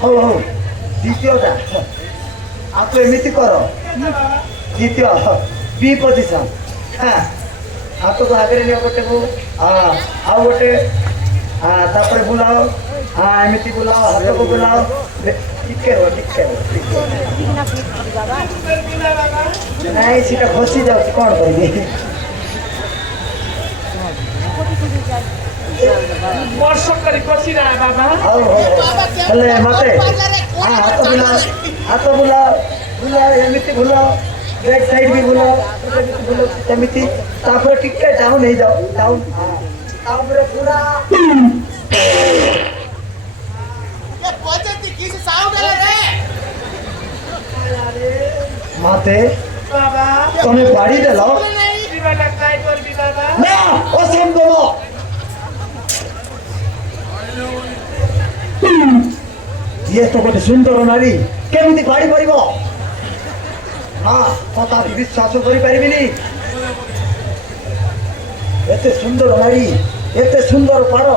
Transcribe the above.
ହଉ ହଉ ଦ୍ୱିତୀୟଟା ଆକୁ ଏମିତି କର ଦ୍ୱିତୀୟ ବି ପୋଜିସନ୍ ହାତକୁ ଆଗରେ ନିଅ ଗୋଟେକୁ ଆଉ ଗୋଟେ ତାପରେ ବୁଲାଅ ଏମିତି ବୁଲାଅ ହାତକୁ ବୁଲାଅ ଟିକେ ନାଇଁ ସେଟା ଖସି ଯାଉଛି କ'ଣ କରିବି ବର୍ଷ କରି ଖସି ରहा ବାବା ହଉ ହେଲେ ମତେ ହାତ ବୁଲାଅ ଏମିତି ବୁଲାଅ ବ୍ୟାକ୍ ସାଇଡ୍ ବି ବୁଲାଅ ସେମିତି ତାପରେ ଟିକେ ଡାଉନ୍ ହେଇଯାଉ ଡାଉନ୍ ତାପରେ ପୁରା ମତେ ତମେ ବାড়ি ଦେଲ ନା ଅସମ୍ଭବ ଇଏ ତ ଗୋଟେ ସୁନ୍ଦର ନାରୀ କେମିତି ବାড়ି ପାରିବ ତଥାପି ବିଶ୍ୱାସ କରିପାରିବିନି ଏତେ ସୁନ୍ଦର ନାରୀ ଏତେ ସୁନ୍ଦର ପାର